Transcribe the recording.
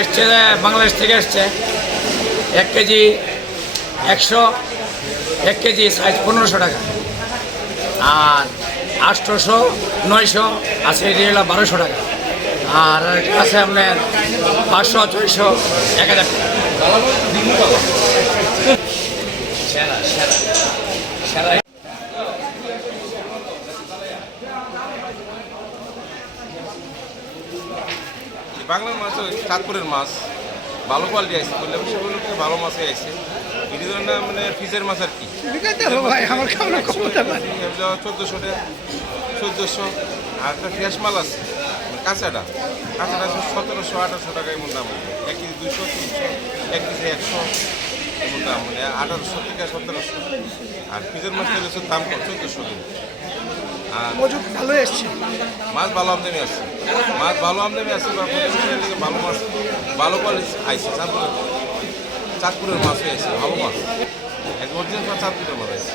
এসছে বাংলাদেশ থেকে এসছে। এক কেজি একশো এক কেজি সাইজ পনেরোশো টাকা। আর আটশোশো নয়শো আছে এটি হলো বারোশো টাকা। আর আছে আপনার পাঁচশো ছয়শো এক হাজার টাকা। বাংলার মাছ ওই চাঁদপুরের মাছ। ভালো কোয়ালিটি আছে বললে সেগুলো থেকে ভালো মাছই আছে। এটি ধরেন না মানে ফিজের মাছ আর কি। চোদ্দোশো টাকা চোদ্দোশো। আর একটা ফ্রেশ মাল আছে কাঁচাটা। কাঁচাটা সতেরোশো আঠারোশো টাকা এমন দাম। এক কেজি দুশো তিনশো এক কেজি একশো এমন দাম। মানে আঠারোশো থেকে সতেরোশো। আর ফিজের মাছ হচ্ছে দাম চোদ্দোশো। মজুদ ভালো এসছে মাছ ভালো আমদানি আসছে। মাছ ভালো আমদানি আসছে ভালো মাছ ভালো কোয়ালিটি আইসে চাঁদপুরের চাঁদপুরের মাছ আসছে ভালো মাছ। এক অরিজিনাল চাঁদপুরের মাছ আছে